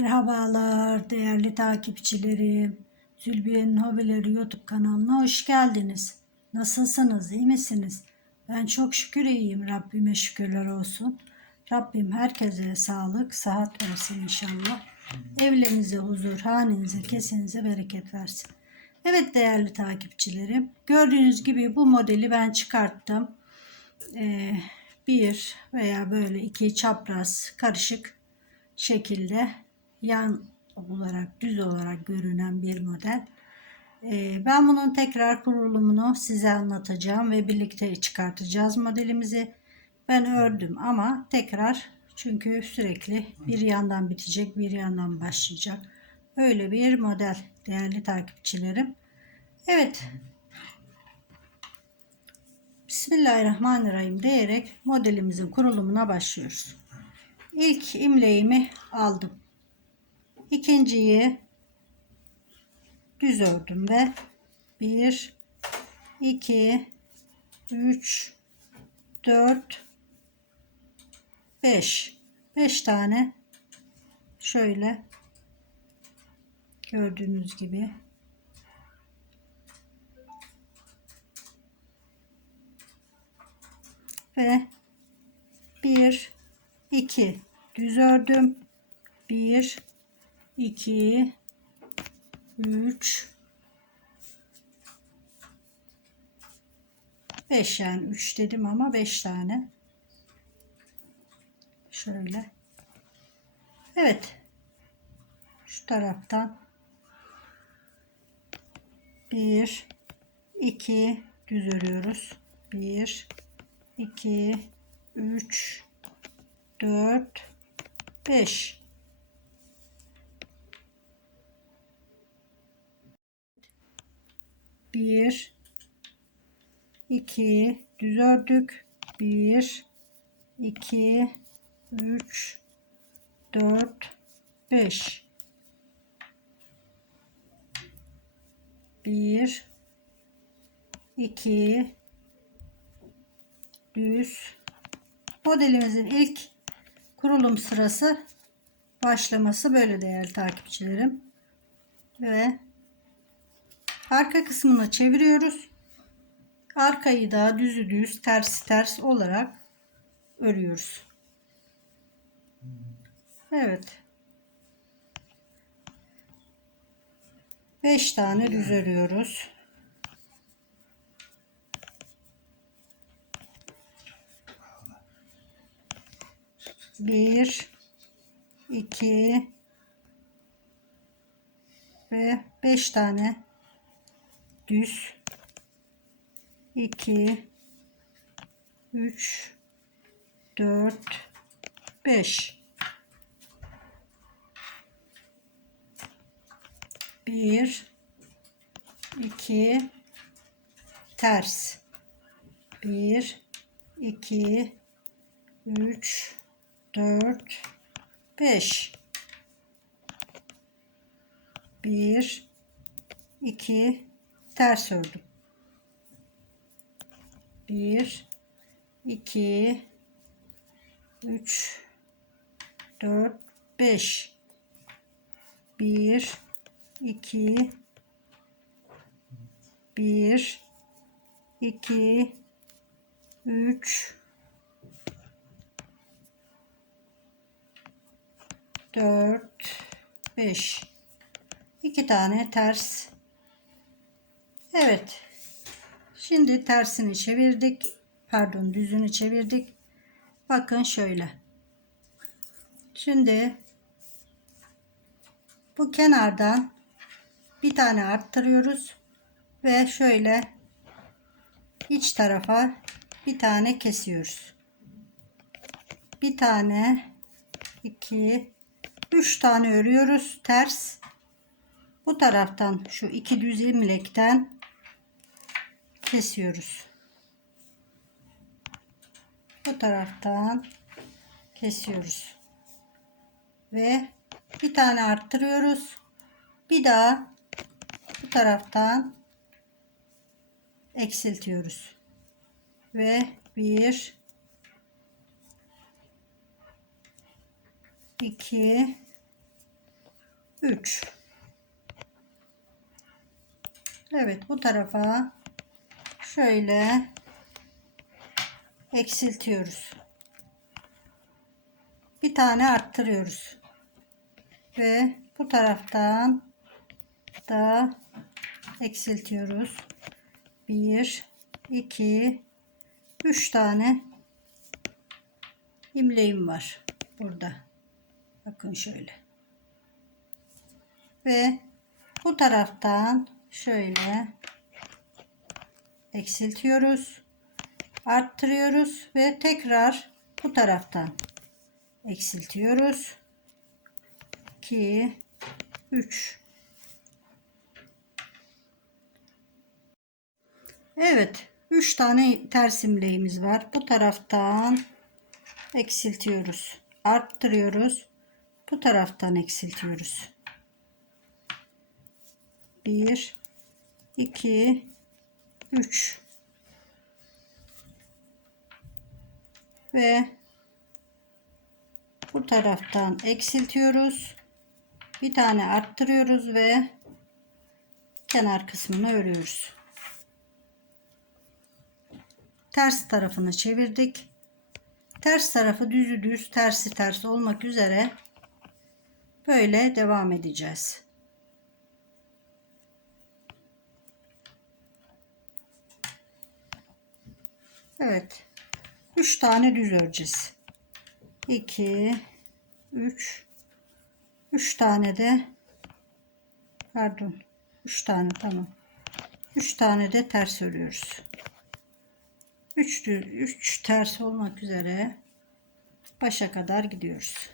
Merhabalar değerli takipçilerim. Zülbiye'nin Hobileri YouTube kanalına hoş geldiniz. Nasılsınız, iyi misiniz? Ben çok şükür iyiyim. Rabbime şükürler olsun. Rabbim herkese sağlık, sıhhat versin inşallah. Evlerinize huzur, hanenize, kesinize bereket versin. Evet değerli takipçilerim. Gördüğünüz gibi bu modeli ben çıkarttım. Ee, bir veya böyle iki çapraz karışık şekilde yan olarak düz olarak görünen bir model. Ee, ben bunun tekrar kurulumunu size anlatacağım ve birlikte çıkartacağız modelimizi. Ben ördüm ama tekrar çünkü sürekli bir yandan bitecek bir yandan başlayacak. Öyle bir model değerli takipçilerim. Evet. Bismillahirrahmanirrahim diyerek modelimizin kurulumuna başlıyoruz. İlk imleğimi aldım. İkinciyi düz ördüm ve 1 2 3 4 5 5 tane şöyle gördüğünüz gibi. Ve 1 2 düz ördüm. 1 2 3 5 yani 3 dedim ama 5 tane. Şöyle. Evet. Şu taraftan. 1 2 düz örüyoruz. 1 2 3 4 5 1 2 düz ördük. 1 2 3 4 5 1 2 düz. Modelimizin ilk kurulum sırası başlaması böyle değerli takipçilerim. Ve arka kısmını çeviriyoruz. Arkayı da düzü düz ters ters olarak örüyoruz. Evet. 5 tane düz örüyoruz. Bir iki ve beş tane düz. 2 3 4 5 1 2 ters. 1 2 3 4 5 1 2 ters ördüm 1 2 3 4 5 1 2 1 2 3 4 5 2 tane ters Evet. Şimdi tersini çevirdik. Pardon düzünü çevirdik. Bakın şöyle. Şimdi bu kenardan bir tane arttırıyoruz ve şöyle iç tarafa bir tane kesiyoruz. Bir tane iki 3 tane örüyoruz ters. Bu taraftan şu iki düz ilmekten kesiyoruz. Bu taraftan kesiyoruz. Ve bir tane arttırıyoruz. Bir daha bu taraftan eksiltiyoruz. Ve bir 2 3 Evet bu tarafa şöyle eksiltiyoruz. Bir tane arttırıyoruz. Ve bu taraftan da eksiltiyoruz. 1 2 3 tane imleğim var burada. Bakın şöyle. Ve bu taraftan şöyle eksiltiyoruz. Arttırıyoruz ve tekrar bu taraftan eksiltiyoruz. 2 3 Evet, 3 tane ters imleğimiz var. Bu taraftan eksiltiyoruz. Arttırıyoruz. Bu taraftan eksiltiyoruz. 1 2 3 ve bu taraftan eksiltiyoruz. Bir tane arttırıyoruz ve kenar kısmını örüyoruz. Ters tarafını çevirdik. Ters tarafı düzü düz, tersi ters olmak üzere böyle devam edeceğiz. Evet. 3 tane düz öreceğiz. 2 3 3 tane de pardon 3 tane tamam. 3 tane de ters örüyoruz. 3 düz 3 ters olmak üzere başa kadar gidiyoruz.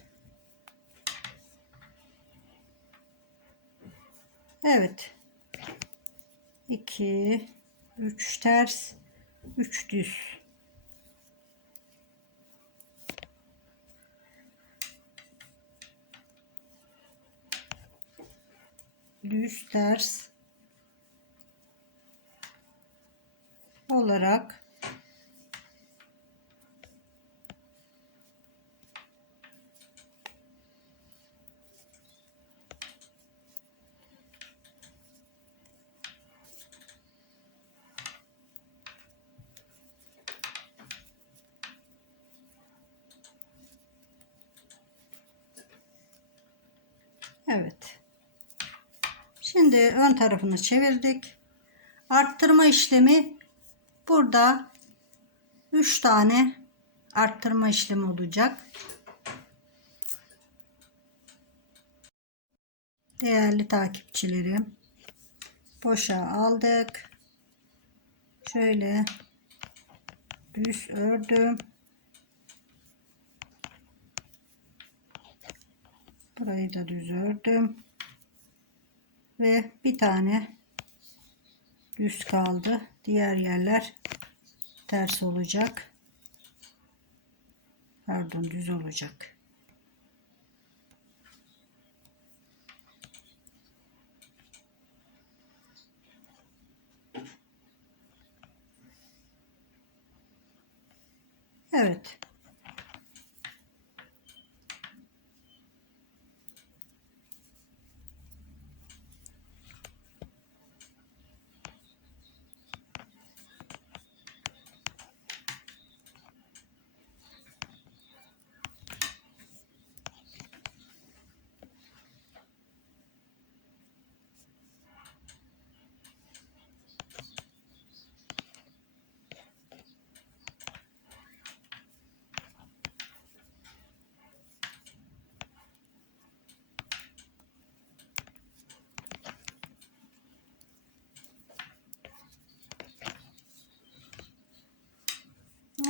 Evet. 2 3 ters 3 düz. Düz ters olarak Evet. Şimdi ön tarafını çevirdik. Arttırma işlemi burada 3 tane arttırma işlemi olacak. Değerli takipçilerim. Boşa aldık. Şöyle düz ördüm. Burayı da düz ördüm. Ve bir tane düz kaldı. Diğer yerler ters olacak. Pardon düz olacak. Evet.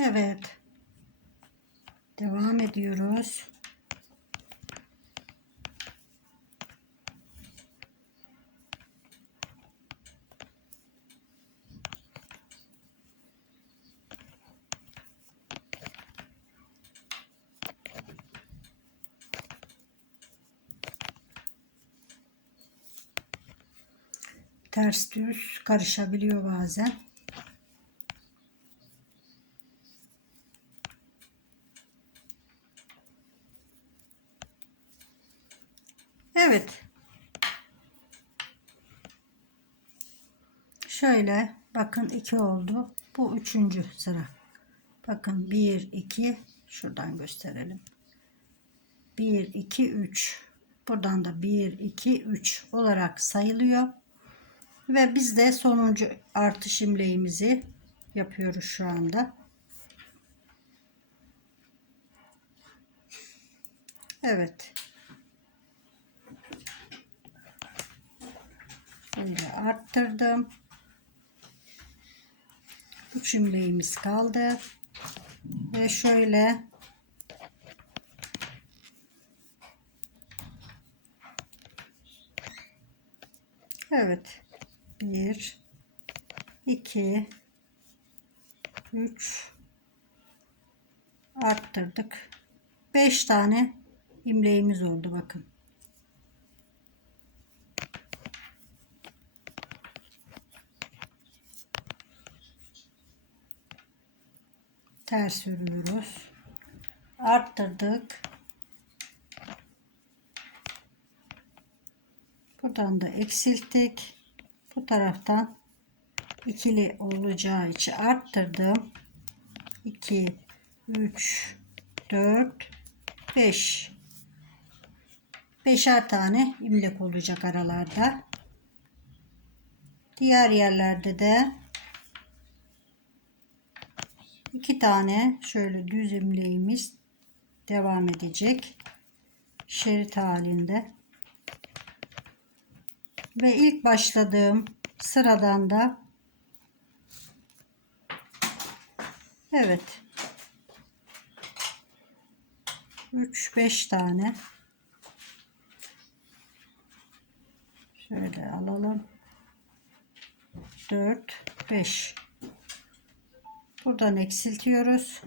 Evet. Devam ediyoruz. Ters düz karışabiliyor bazen. Evet. Şöyle bakın 2 oldu. Bu üçüncü sıra. Bakın 1, 2 şuradan gösterelim. 1, 2, 3 buradan da 1, 2, 3 olarak sayılıyor. Ve biz de sonuncu artış imleğimizi yapıyoruz şu anda. Evet. Şöyle arttırdım. Üç imleğimiz kaldı. Ve şöyle Evet. Bir, iki, üç arttırdık. Beş tane imleğimiz oldu bakın. Ters örüyoruz. Arttırdık. Buradan da eksilttik. Bu taraftan ikili olacağı için arttırdım. 2 3 4 5 beşer tane imlek olacak aralarda. Diğer yerlerde de iki tane şöyle düz imleğimiz devam edecek. Şerit halinde. Ve ilk başladığım sıradan da evet 3 5 tane şöyle alalım 4 5 buradan eksiltiyoruz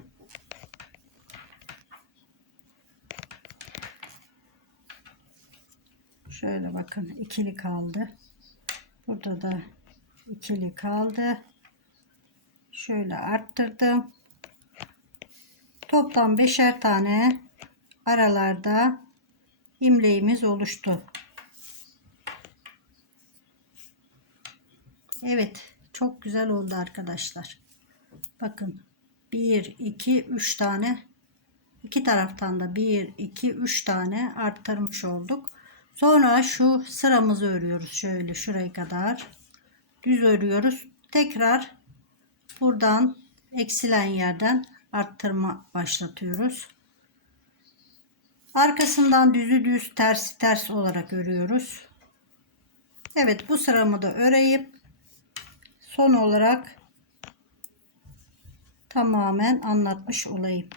Şöyle bakın ikili kaldı. Burada da ikili kaldı. Şöyle arttırdım. Toplam beşer tane aralarda imleğimiz oluştu. Evet, çok güzel oldu arkadaşlar. Bakın 1 2 3 tane iki taraftan da 1 2 3 tane arttırmış olduk. Sonra şu sıramızı örüyoruz. Şöyle şuraya kadar düz örüyoruz. Tekrar buradan eksilen yerden arttırma başlatıyoruz. Arkasından düzü düz tersi ters olarak örüyoruz. Evet bu sıramı da öreyip son olarak tamamen anlatmış olayım.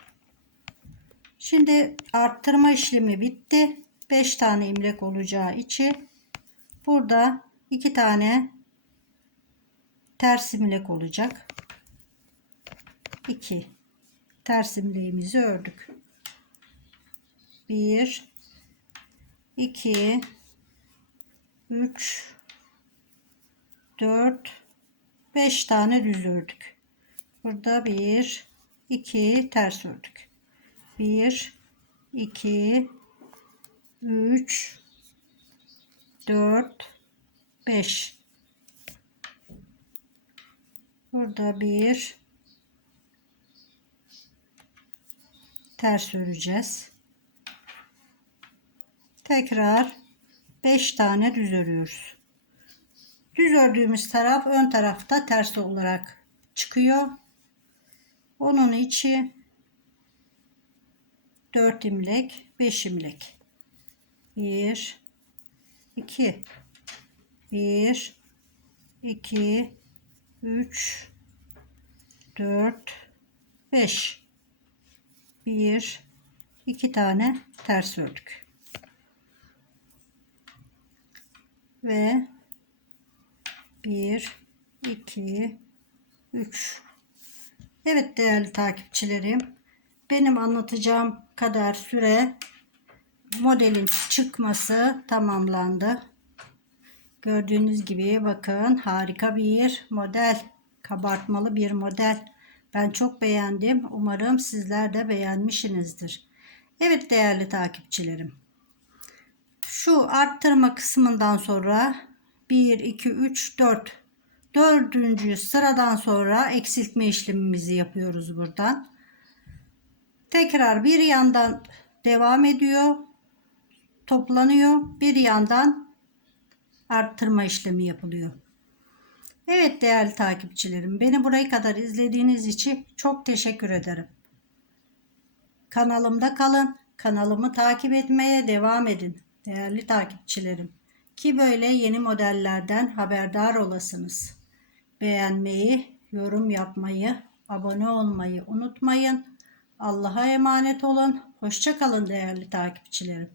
Şimdi arttırma işlemi bitti. 5 tane imlek olacağı için burada 2 tane ters imlek olacak. 2 ters imleğimizi ördük. 1 2 3 4 5 tane düz ördük. Burada 1 2 ters ördük. 1 2 3 4 5 burada bir ters öreceğiz. Tekrar 5 tane düz örüyoruz. Düz ördüğümüz taraf ön tarafta ters olarak çıkıyor onun içi 4 imlek 5 imlek. 1 2 1 2 3 4 5 1 2 tane ters ördük. Ve 1 2 3 Evet değerli takipçilerim benim anlatacağım kadar süre modelin çıkması tamamlandı. Gördüğünüz gibi bakın harika bir model. Kabartmalı bir model. Ben çok beğendim. Umarım sizler de beğenmişsinizdir. Evet değerli takipçilerim. Şu arttırma kısmından sonra 1, 2, 3, 4 Dördüncü sıradan sonra eksiltme işlemimizi yapıyoruz buradan. Tekrar bir yandan devam ediyor. Toplanıyor. Bir yandan arttırma işlemi yapılıyor. Evet değerli takipçilerim, beni buraya kadar izlediğiniz için çok teşekkür ederim. Kanalımda kalın, kanalımı takip etmeye devam edin değerli takipçilerim. Ki böyle yeni modellerden haberdar olasınız. Beğenmeyi, yorum yapmayı, abone olmayı unutmayın. Allah'a emanet olun. Hoşça kalın değerli takipçilerim.